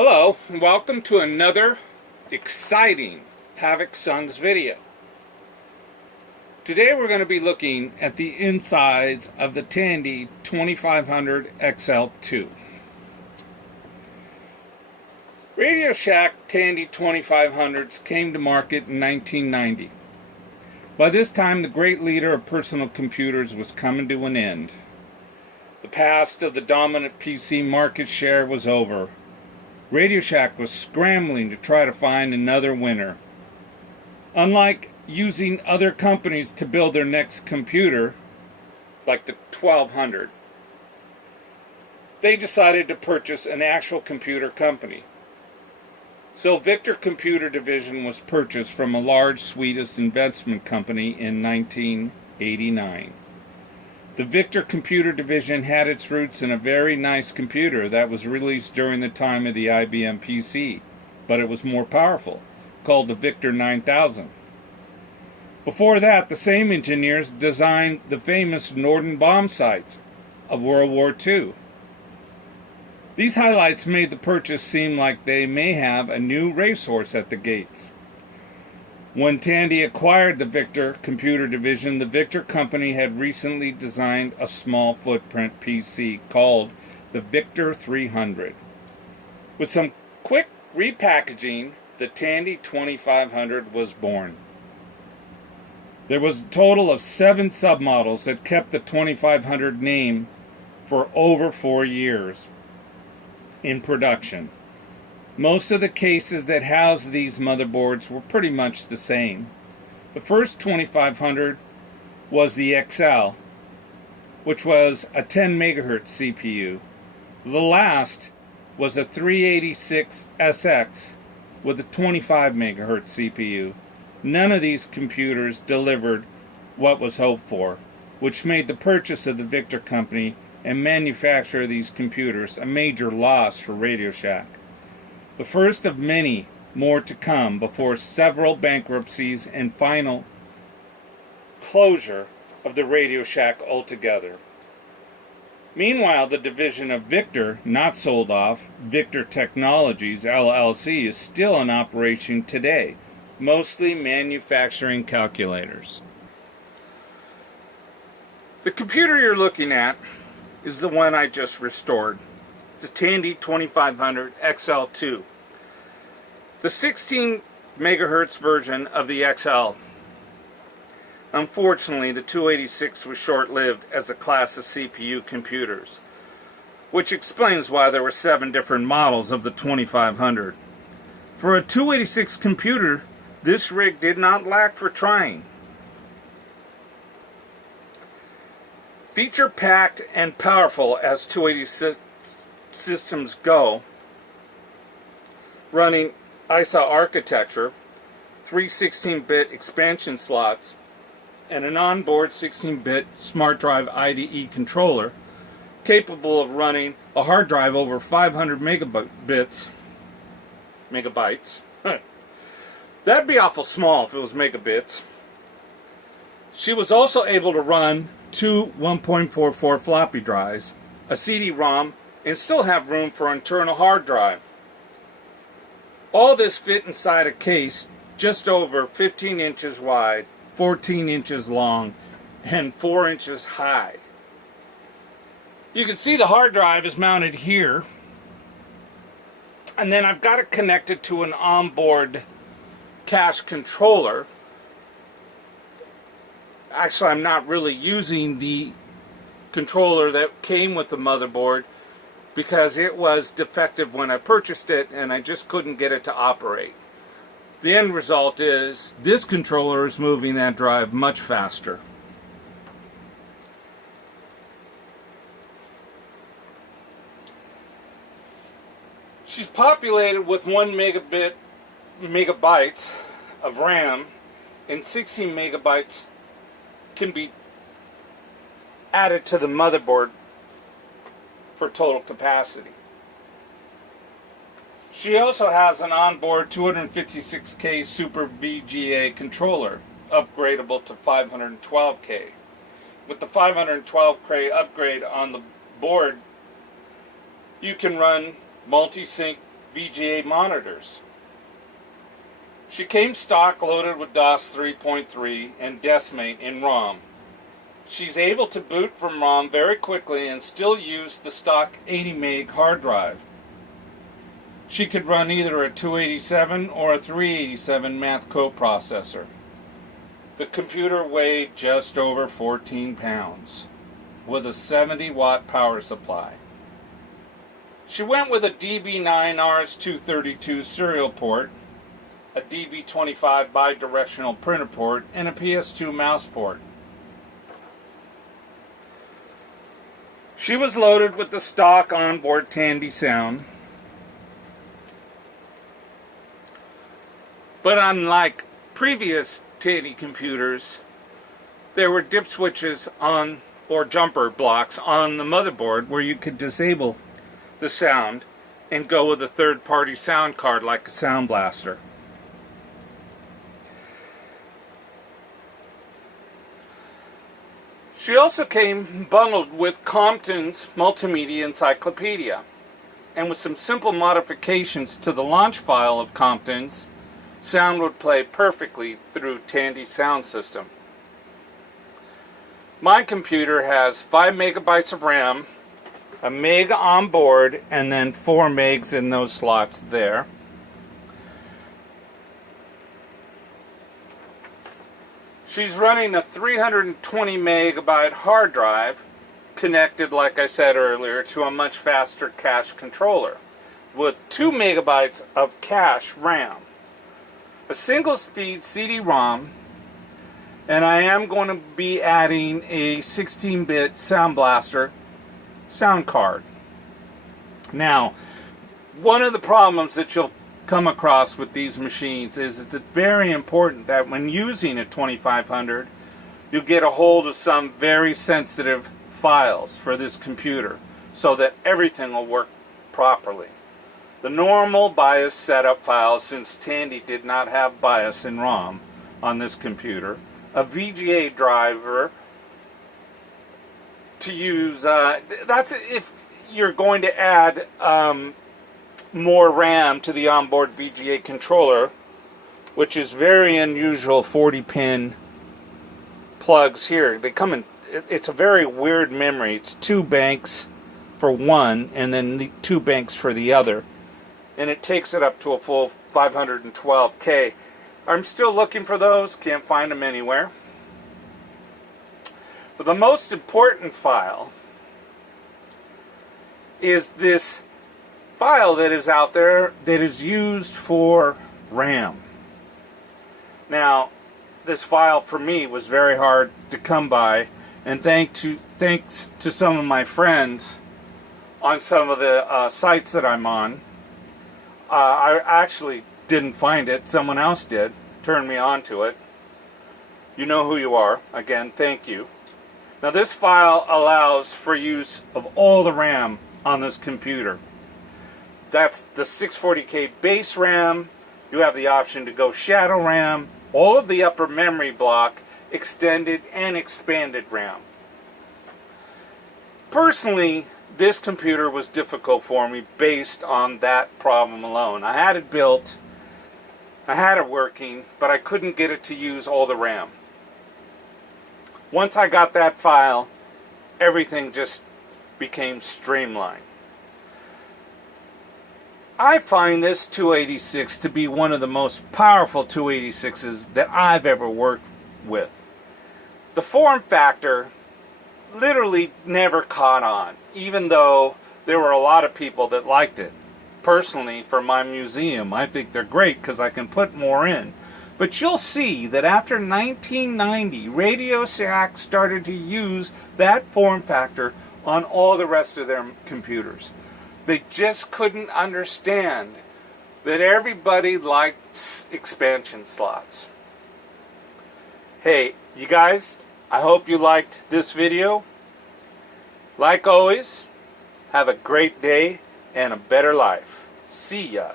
Hello, and welcome to another exciting Havoc Sons video. Today we're going to be looking at the insides of the Tandy 2500 XL2. Radio Shack Tandy 2500s came to market in 1990. By this time, the great leader of personal computers was coming to an end. The past of the dominant PC market share was over. Radio Shack was scrambling to try to find another winner. Unlike using other companies to build their next computer, like the 1200, they decided to purchase an actual computer company. So Victor Computer Division was purchased from a large Swedish investment company in 1989. The Victor Computer Division had its roots in a very nice computer that was released during the time of the IBM PC, but it was more powerful, called the Victor 9000. Before that, the same engineers designed the famous Norden bomb sights of World War II. These highlights made the purchase seem like they may have a new racehorse at the gates. When Tandy acquired the Victor Computer Division, the Victor Company had recently designed a small footprint PC called the Victor 300. With some quick repackaging, the Tandy 2500 was born. There was a total of 7 submodels that kept the 2500 name for over 4 years in production. Most of the cases that housed these motherboards were pretty much the same. The first 2500 was the XL, which was a 10 MHz CPU. The last was a 386SX with a 25 MHz CPU. None of these computers delivered what was hoped for, which made the purchase of the Victor Company and manufacture of these computers a major loss for Radio Shack. The first of many more to come before several bankruptcies and final closure of the Radio Shack altogether. Meanwhile, the division of Victor, not sold off, Victor Technologies LLC, is still in operation today, mostly manufacturing calculators. The computer you're looking at is the one I just restored. The Tandy 2500 XL2. The 16 megahertz version of the XL. Unfortunately, the 286 was short-lived as a class of CPU computers, which explains why there were 7 different models of the 2500. For a 286 computer, this rig did not lack for trying. Feature-packed and powerful as 286 systems go, running ISA architecture, 3 16-bit expansion slots, and an onboard 16-bit smart drive IDE controller capable of running a hard drive over 500 megabytes. That'd be awful small if it was megabits. She was also able to run 2 1.44 floppy drives, a CD-ROM, and still have room for an internal hard drive. All this fit inside a case just over 15 inches wide, 14 inches long, and 4 inches high. You can see the hard drive is mounted here, and then I've got it connected to an onboard cache controller. Actually, I'm not really using the controller that came with the motherboard because it was defective when I purchased it and I just couldn't get it to operate. The end result is this controller is moving that drive much faster. She's populated with 1 megabytes of RAM, and 16 megabytes can be added to the motherboard for total capacity. She also has an onboard 256K Super VGA controller, upgradable to 512K. With the 512K upgrade on the board, you can run multi-sync VGA monitors. She came stock loaded with DOS 3.3 and Decimate in ROM. She's able to boot from ROM very quickly and still use the stock 80 meg hard drive. She could run either a 287 or a 387 math coprocessor. The computer weighed just over 14 pounds with a 70 watt power supply. She went with a DB9 RS-232 serial port, a DB25 bidirectional printer port, and a PS2 mouse port. She was loaded with the stock onboard Tandy sound. But unlike previous Tandy computers, there were dip switches on, or jumper blocks on the motherboard where you could disable the sound and go with a third-party sound card like a Sound Blaster. She also came bundled with Compton's Multimedia Encyclopedia, and with some simple modifications to the launch file of Compton's, sound would play perfectly through Tandy's sound system. My computer has 5 megabytes of RAM, a meg on board, and then 4 megs in those slots there. She's running a 320 megabyte hard drive connected, like I said earlier, to a much faster cache controller with 2 megabytes of cache RAM, a single speed CD-ROM, and I am going to be adding a 16-bit Sound Blaster sound card. Now, one of the problems that you'll come across with these machines is it's very important that when using a 2500 you get a hold of some very sensitive files for this computer so that everything will work properly. The normal BIOS setup files, since Tandy did not have BIOS in ROM on this computer, a VGA driver to use, that's if you're going to add more RAM to the onboard VGA controller, which is very unusual 40-pin plugs here. They come in, it's a very weird memory. It's 2 banks for one and then the 2 banks for the other. And it takes it up to a full 512K. I'm still looking for those, can't find them anywhere. But the most important file is this file that is out there that is used for RAM. Now, this file for me was very hard to come by, and thanks to some of my friends on some of the sites that I'm on, I actually didn't find it. Someone else did, turned me on to it. You know who you are. Again, thank you. Now, this file allows for use of all the RAM on this computer. That's the 640K base RAM. You have the option to go shadow RAM, all of the upper memory block, extended and expanded RAM. Personally, this computer was difficult for me based on that problem alone. I had it built, I had it working, but I couldn't get it to use all the RAM. Once I got that file, everything just became streamlined. I find this 286 to be one of the most powerful 286s that I've ever worked with. The form factor literally never caught on, even though there were a lot of people that liked it. Personally, for my museum, I think they're great because I can put more in. But you'll see that after 1990, Radio Shack started to use that form factor on all the rest of their computers. They just couldn't understand that everybody liked expansion slots. Hey, you guys, I hope you liked this video. Like always, have a great day and a better life. See ya.